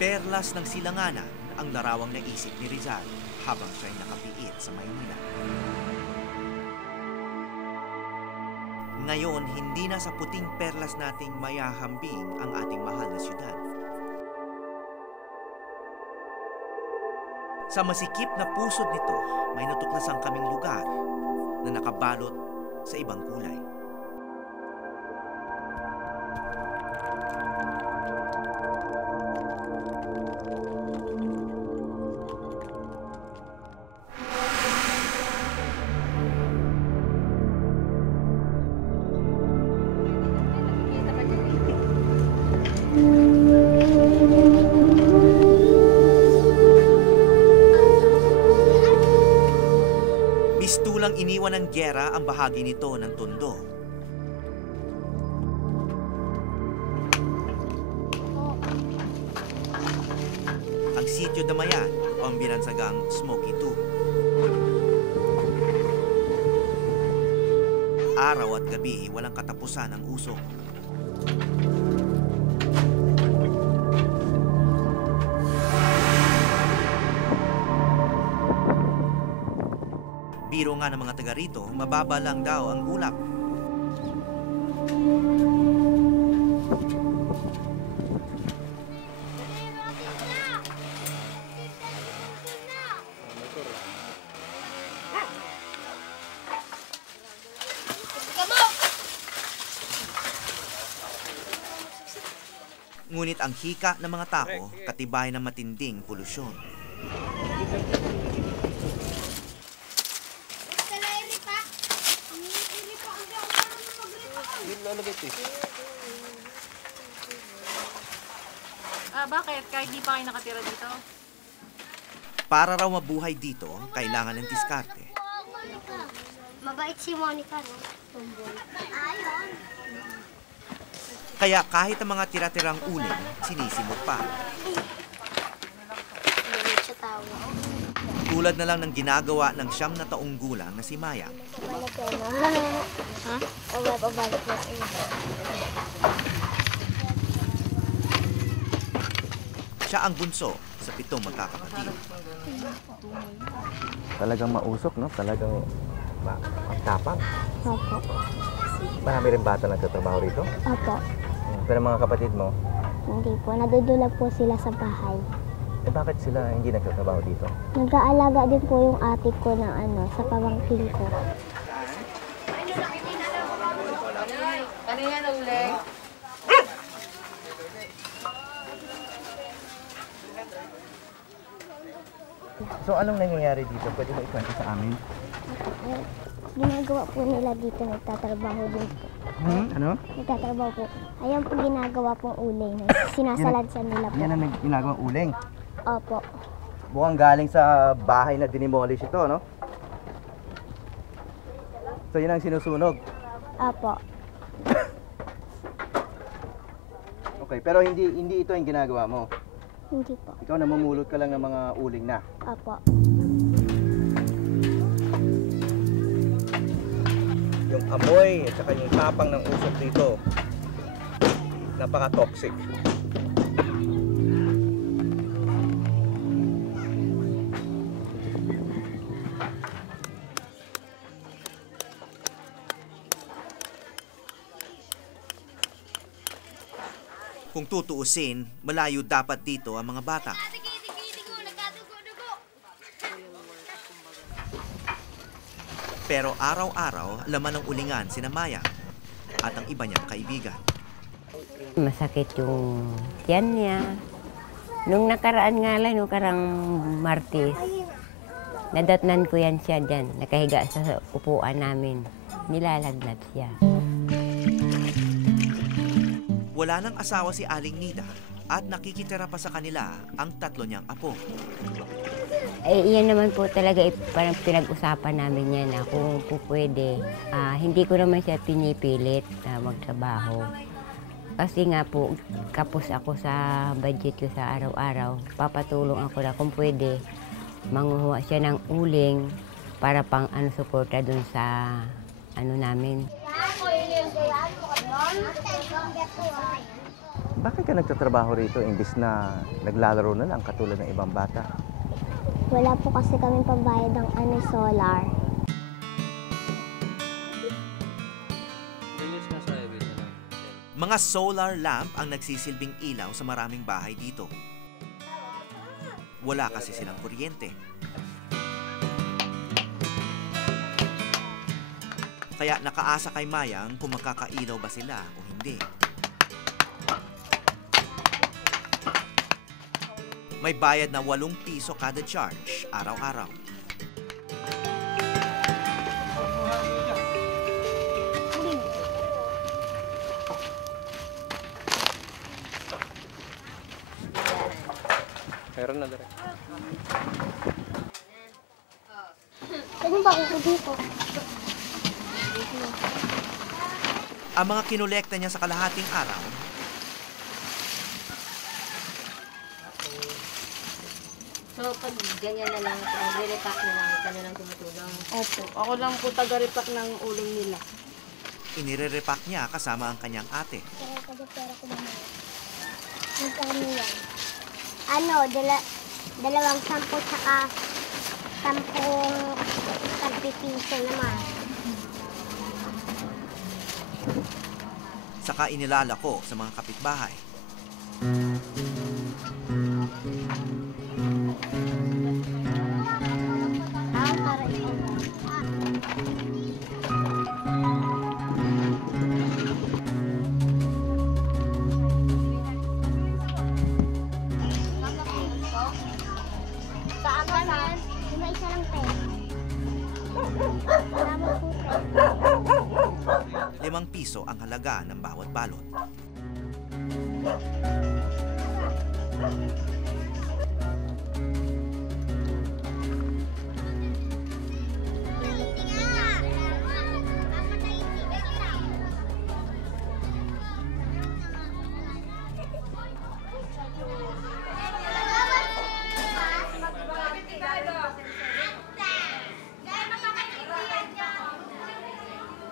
Perlas ng silanganan ang larawang naisip ni Rizal habang siya'y nakapiit sa Maynila. Ngayon, hindi na sa puting perlas nating mayahambing ang ating mahal na syudad. Sa masikip na pusod nito, may natuklasan kaming lugar na nakabalot sa ibang kulay. Mistulang iniwan ng gyera ang bahagi nito ng Tondo. Ang Sitio Damayan o ang binansagang Smoky 2. Araw at gabi, walang katapusan ang usok. Biro nga ng mga taga rito, mababa lang daw ang ulap. Ngunit ang hika ng mga tao, katibay ng matinding polusyon. Bakit? Kahit di pa kayo nakatira dito? Para raw mabuhay dito, kailangan ng diskarte. Mabait si Monica, no? Tomboy. Ayun. Kaya kahit ang mga tira-tirang uling, sinisimot pa. Hindi siya tawa. Tulad na lang ng ginagawa ng 9 na taong gulang na si Maya. Ha? Pabalik na. Siya ang bunso sa 7 magkakapatid. Talagang mausok, no? Talagang magtapang. Opo. Marami rin bata nagtatrabaho rito? Opo. Pero mga kapatid mo? Hindi po. Nadudulag po sila sa bahay. Eh bakit sila hindi nagtatrabaho dito? Nag-aalaga din po yung ate ko ng sa pamangkin ko. Ano yan, uling? So anong nangyayari dito? Pwede mo ikwento sa amin? Ginagawa po nila dito, nagtatrabaho din po. Ano? Nagtatrabaho po. Ayan po ginagawa pong uling. Sinasaladsan nila po. Yan ang ginagawang uling. Opo. Mukhang galing sa bahay na dinimolish ito, no? So yun ang sinusunog. Opo. Okay, pero hindi ito yung ginagawa mo. Hindi po. Ikaw namumulot ka lang ng mga uling na. Opo. Yung amoy at saka yung tapang ng usok dito, napaka-toxic. Kung tutuusin, malayo dapat dito ang mga bata. Pero araw-araw, laman ng ulingan sina Maya at ang iba niyang kaibigan. Masakit yung tiyan niya. Nung nakaraan nga lang, nung karang Martes, nadatnan ko yan siya dyan. Nakahiga sa upuan namin. Nilalagnat siya. Wala nang asawa si Aling Nida at nakikitira pa sa kanila ang 3 niyang apo. Eh, yan naman po talaga parang pinag-usapan namin yan na kung po pwede. Hindi ko naman siya pinipilit na magtrabaho. Kasi nga po, kapos ako sa budget ko sa araw-araw. Papatulong ako na kung pwede, manguha siya ng uling para pang suporta dun sa namin. Bakit ka nagtatrabaho rito imbis na naglalaro na lang katulad ng ibang bata? Wala po kasi kami pambayad ng solar. Mga solar lamp ang nagsisilbing ilaw sa maraming bahay dito. Wala kasi silang kuryente. Kaya nakaasa kay Mayang kung makakailaw ba sila o hindi. May bayad na 8 piso kada charge araw-araw. Meron na direct. Ano ba ako dito? Ang mga kinolekta niya sa kalahating araw, So, pag ganyan na lang, re-repack na lang, ikaw na lang tumutulong. Opo. Ako lang po taga-repack ng uling nila. inire-repack niya kasama ang kanyang ate. Pera ko naman. Magkano yan? Ano, dalawang 10 tsaka 10 tagpipiso naman. Saka inilalako sa mga kapitbahay. Para ikaw. Sa akin yan, yung isa lang pera. Salamat po. 5 piso ang halaga ng bawat balot.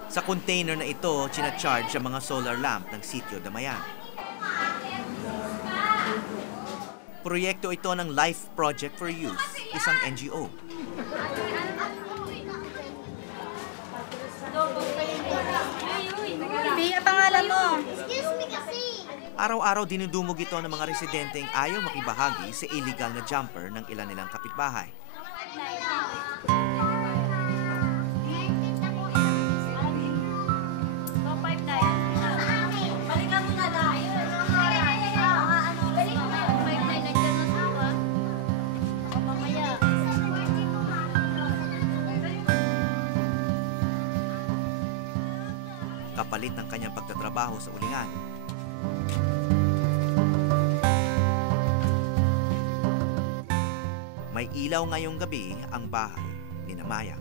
Sa container na ito, charge ang mga solar lamp ng Sitio Damayan. Proyekto ito ng Life Project for Youth, isang NGO. Bia, pangalan mo? Araw-araw dinudumog ito ng mga residenteng ayaw makibahagi sa illegal na jumper ng ilan nilang kapitbahay. Kapalit ng kanyang pagtatrabaho sa ulingan. May ilaw ngayong gabi ang bahay ni Namaya.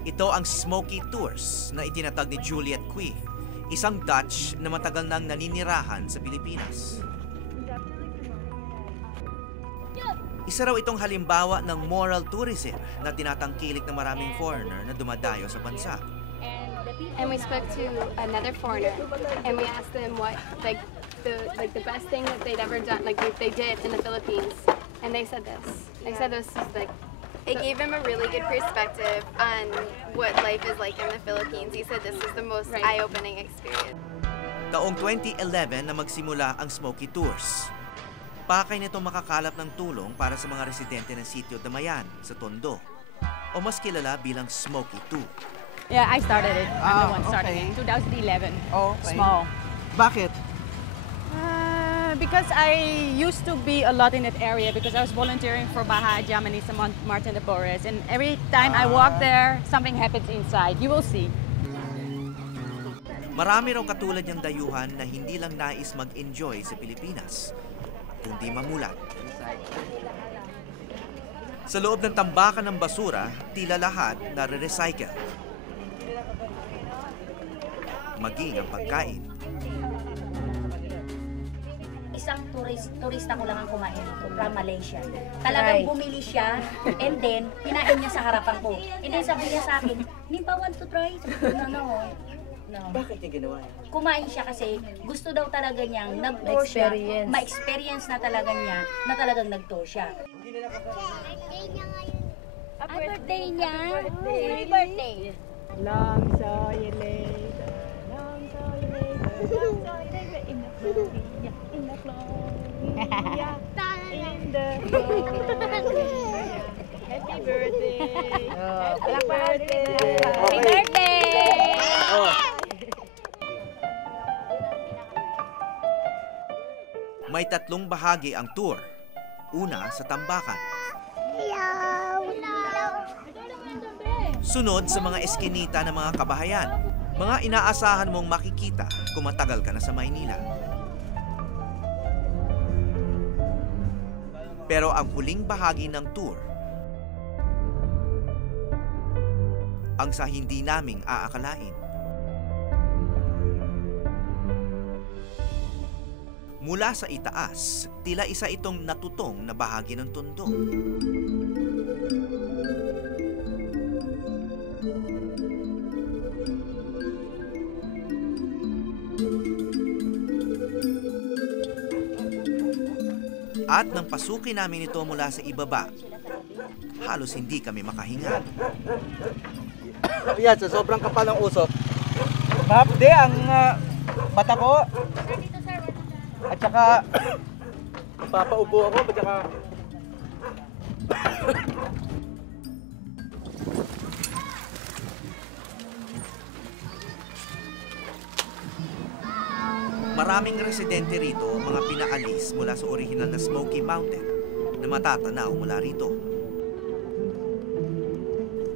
Ito ang Smoky Tours na itinatag ni Juliet Cui, isang Dutch na matagal nang naninirahan sa Pilipinas. Isa raw itong halimbawa ng moral tourism na tinatangkilik ng maraming foreigner na dumadayo sa bansa. And we spoke to another foreigner, and we asked them what the best thing that they'd ever done, like they did in the Philippines, and they said this. They said this is like. It gave him a really good perspective on what life is like in the Philippines. He said this is the most eye-opening experience. Taong 2011 na magsimula ang Smoky Tours. Pakay nito makakalap ng tulong para sa mga residente ng Sitio Damayan sa Tondo, o mas kilala bilang Smoky 2. Yeah, I started it. I'm the one starting it. 2011. Okay. Small. Bakit? because I used to be a lot in that area because I was volunteering for Baja, Germany, St. Martin de Porres, and every time I walk there, something happens inside. You will see. Marami raw katulad niyang dayuhan na hindi lang nais mag-enjoy sa Pilipinas, kundi mamulat. Sa loob ng tambakan ng basura, tila lahat nare-recycle. Maging ang pagkain. Isang turista ko lang ang kumain dito from Malaysia. Talagang bumili siya and then kinain niya sa harapan ko. And then sabi niya sa akin, "Nimpa, want to try?" Sabi ko, no. Bakit niya ginawa yan? Kumain siya kasi gusto daw talaga niyang nag-tour siya, ma-experience na talaga niya na talagang nag-tour siya. Birthday niya. Happy birthday. Long saw you later. Long saw you later. Long saw you later in the Florida, in the Florida, in the Florida. Happy birthday. Happy birthday. Happy birthday. May 3 bahagi ang tour. Una sa tambakan. Sunod sa mga eskinita ng mga kabahayan. Mga inaasahan mong makikita kung matagal ka na sa Maynila. Pero ang huling bahagi ng tour, ang sa hindi naming aakalain. Mula sa itaas, tila isa itong natutong na bahagi ng tondo. At nang pasukin namin ito mula sa ibaba, halos hindi kami makahinga. Yan, sa sobrang kapal ng usok. Mahapde ang mata ko. At saka, papaupo ako, at saka... Maraming residente rito ang mga pinaalis mula sa orihinal na Smoky Mountain na matatanaw mula rito.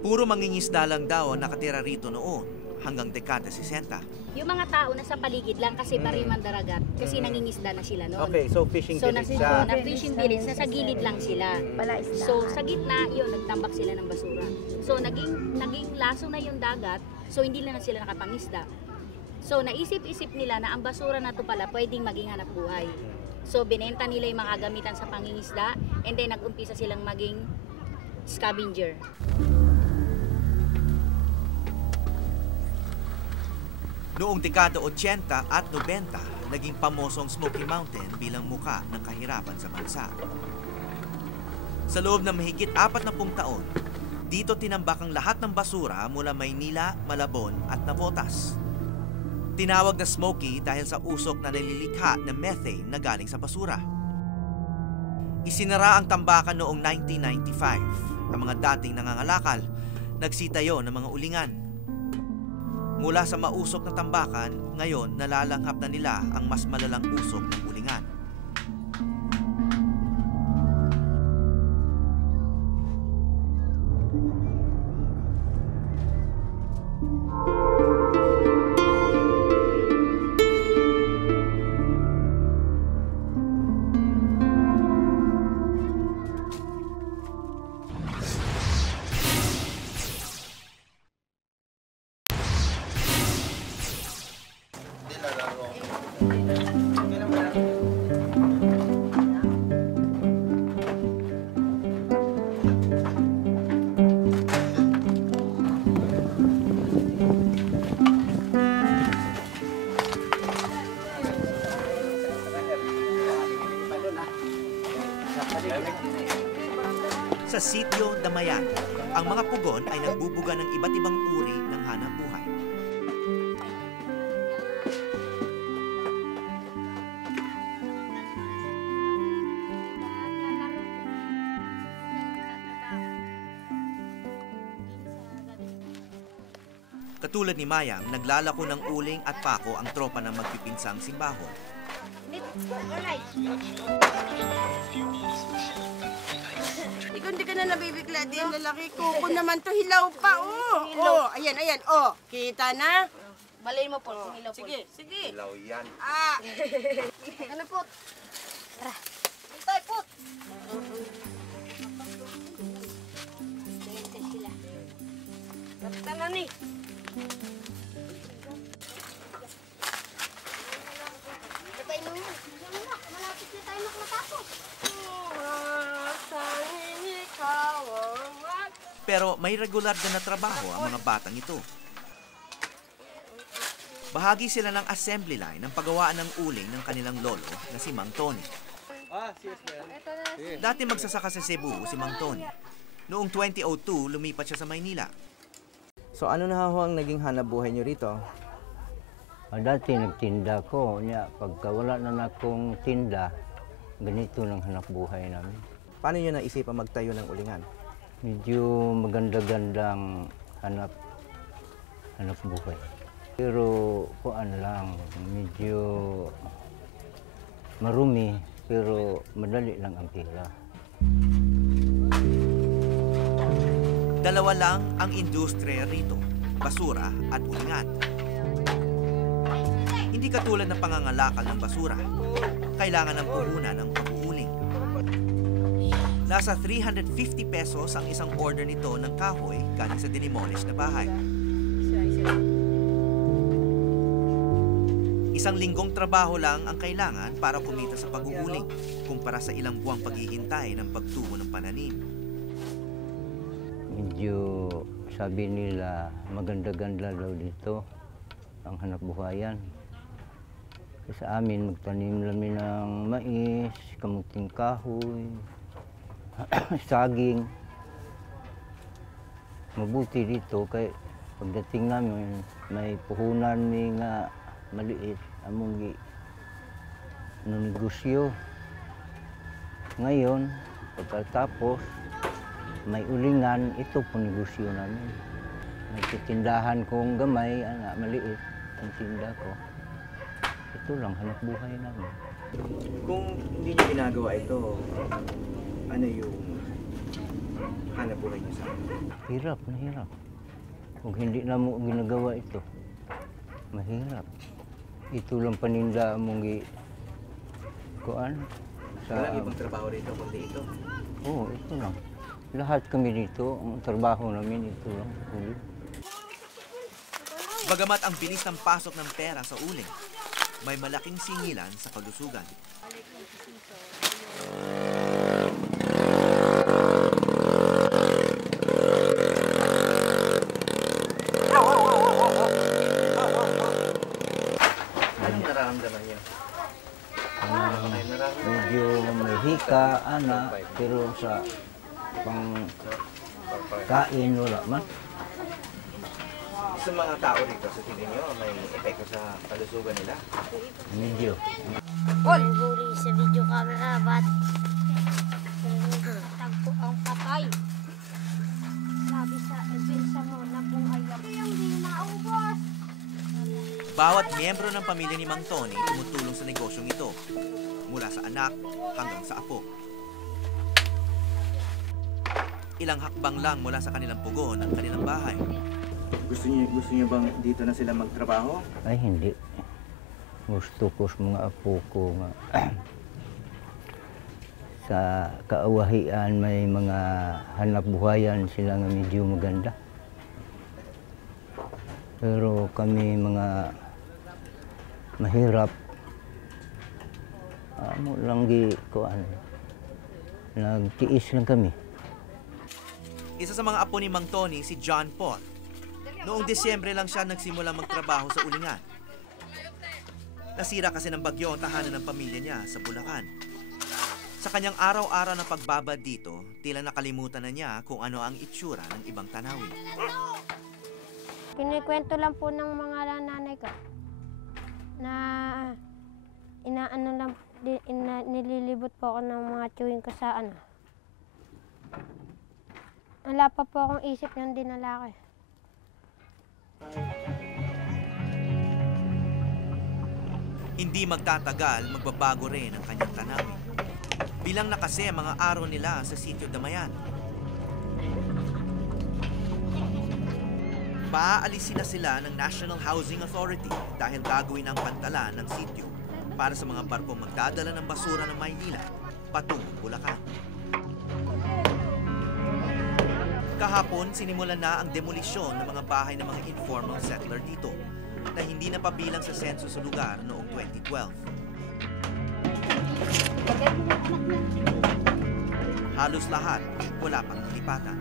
Puro mangingisda lang daw ang nakatira rito noon hanggang dekada 60. Yung mga tao na sa paligid lang kasi Bariman Daragat kasi nangingisda na sila noon. Okay, so fishing village siya. Na fishing village, sa gilid lang sila. So sa gitna, yun, nagtambak sila ng basura. So naging laso na yung dagat, so hindi na sila nakapangisda. So naisip-isip nila na ang basura na to pala pwedeng maging hanap buhay. So binenta nila yung mga gamitan sa pangingisda and then nag-umpisa silang maging scavenger. Noong dekada 80 at 90, naging pamosong Smoky Mountain bilang muka ng kahirapan sa bansa. Sa loob ng mahigit 40 taon, dito tinambak ang lahat ng basura mula Maynila, Malabon at Navotas. Tinawag na Smoky dahil sa usok na nalilikha ng methane na galing sa basura. Isinara ang tambakan noong 1995. Ang mga dating nangangalakal, nagsitayo ng mga ulingan. Mula sa mausok na tambakan, ngayon nalalanghap na nila ang mas malalang usok ng ulingan. Sa sitio Damayan, ang mga pugon ay nagbubuga ng iba't ibang uri ng hanapbuhay. Katulad ni Mayang, naglalako ng uling at pako ang tropa ng magpipinsang simbahon. Hindi ka na nabibigla din, lalaki. Kuko naman to, hilaw pa, oh. Oh, ayan, ayan, oh. Kita na? Balay mo po, hilaw po. Sige, sige. Hilaw yan. Ah. Ano po? Tara. Tay, put. Basta na ni. Patay mo yun. Malapit na tayo matapos. Pero may regular din na trabaho ang mga batang ito. Bahagi sila ng assembly line ng paggawaan ng uling ng kanilang lolo na si Mang Tony. Dati magsasaka sa Cebu si Mang Tony. Noong 2002, lumipat siya sa Maynila. So ano na ho ang naging hanap buhay nyo rito? Dati nagtinda ko, niya pagka wala na akong tinda, ganito lang hanap buhay namin. Paano nyo naisipan magtayo ng ulingan? Medyo maganda-gandang hanap buhay. Pero kuan lang, medyo marumi, pero madali lang ang tira. Dalawa lang ang industriya rito, basura at ulingan. Hindi katulad ng pangangalakal ng basura. Kailangan ng puhunan ng pag-uuling. Nasa 350 pesos ang isang order nito ng kahoy galing sa dinimolish na bahay. Isang linggong trabaho lang ang kailangan para kumita sa pag-uuling kumpara sa ilang buwang paghihintay ng pagtubo ng pananim. Medyo sabi nila maganda-ganda daw dito ang hanap buhayan. Sa amin magtanim namin ng mais, kamuting kahoy, saging. Mabuti dito kay pagdating namin may puhunan ni nga maliit among negosyo. Ngayon pagkatapos may ulingan, ito po negosyo namin. Nagtitindahan kong gamay, maliit ang tinda ko. Ito lang hanap buhay namin. Kung hindi nyo ginagawa ito, ano yung hanap buhay nyo sa akin? Hirap na hirap. Kung hindi na mo ginagawa ito, mahirap. Ito lang paninda mong kuan. Walang ibang trabaho rito kundi ito? Oo, ito lang. Lahat kami dito, ang trabaho namin ito lang. Bagamat ang bilis ng pasok ng pera sa uling, may malaking singilan sa kalusugan. Anong nararamdaman niyo? Medyo may hika, pero sa kain wala man. Sa mga tao rito, sa tingin nyo, may epekto sa kalusugan nila? Medyo. Buri sa video camera, bat. Tagpo ang patay. Sabi sa ebensya mo na buhay ako yung di naubos. Bawat miyembro ng pamilya ni Mang Tony tumutulong sa negosyong ito, mula sa anak hanggang sa apo. Ilang hakbang lang mula sa kanilang pugon ang kanilang bahay. Gusto niyo bang dito na sila magtrabaho? Ay hindi. Gusto ko sa mga apo ko nga sa kaawahian may mga hanap buhayan sila nga medyo maganda. Pero kami mga mahirap. Amo lang nagtiis lang kami. Isa sa mga apo ni Mang Tony si John Paul. Noong Disyembre lang siya nagsimula magtrabaho sa ulingan. Nasira kasi ng bagyo ang tahanan ng pamilya niya sa Bulacan. Sa kanyang araw-araw na pagbabad dito, tila nakalimutan na niya kung ano ang itsura ng ibang tanawin. Kinikwento lang po ng mga nanay ko na nililibot po ako ng mga chewing ko sa Wala pa po akong isip ng dinala ko. Hindi magtatagal, magbabago rin ang kanyang tanawin. Bilang na kasi ang mga araw nila sa Sitio Damayan. Paaalisin na sila ng National Housing Authority dahil gagawin ang pantalan ng sitio para sa mga barkong magdadala ng basura ng Maynila patungong Bulacan. Kahapon, sinimulan na ang demolisyon ng mga bahay ng mga informal settler dito na hindi na pabilang sa senso sa lugar noong 2012. Halos lahat wala pang nilipatan.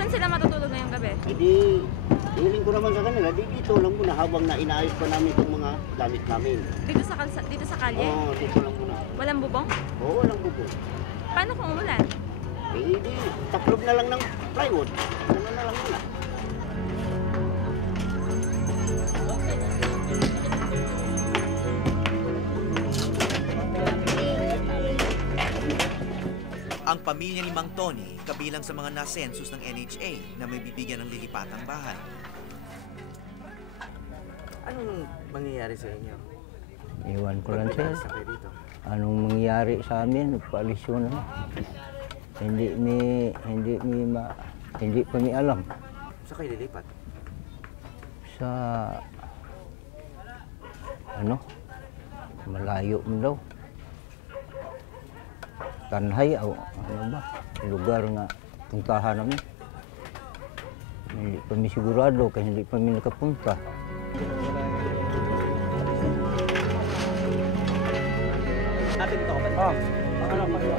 Saan sila matutulog ngayong gabi? Hindi, hiling ko naman sa kanila, dito lang muna habang na inaayos pa namin itong mga gamit namin. Dito sa kalye? Oo, dito lang muna. Walang bubong? Oo, walang bubong. Paano kung umulan? Eh, di, taklob na lang ng plywood. Ano na lang muna. Ang pamilya ni Mang Tony kabilang sa mga nasensus ng NHA na may bibigyan ng lilipatang bahay. Anong mangyayari sa inyo? Iwan ko lang sir. Sa kayo dito? Anong mangyari sa amin? Paalisyon na. Hindi pa mi alam. Sa kayo lilipat? Sa malayo mo daw. Tanhay o lugar nga puntahan namin. Hindi pa mi sigurado kaya hindi pa mi nakapunta. Atin ito kapatid. Oh, pangalan pa rin.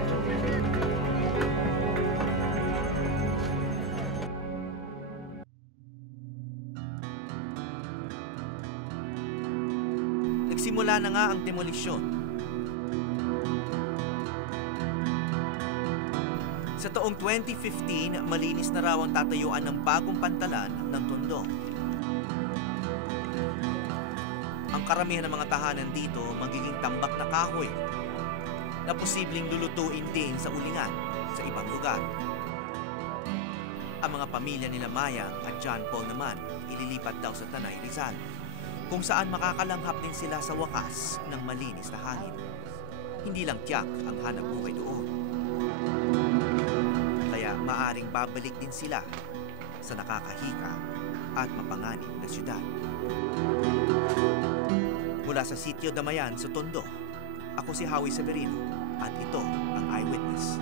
Nagsimula na nga ang demolisyon. Sa taong 2015, malinis na raw ang tatayuan ng bagong pantalan ng Tondo. Ang karamihan ng mga tahanan dito magiging tambak na kahoy na posibleng lulutuin din sa ulingan sa ibang lugar. Ang mga pamilya nila Mayang at John Paul naman ililipat daw sa Tanay Rizal, kung saan makakalanghap din sila sa wakas ng malinis na hangin. Hindi lang tiyak ang hanap buhay doon. Kaya maaring babalik din sila sa nakakahika at mapanganib na syudad. Mula sa Sitio Damayan sa Tondo, ako si Howie Severino at ito ang Eyewitness.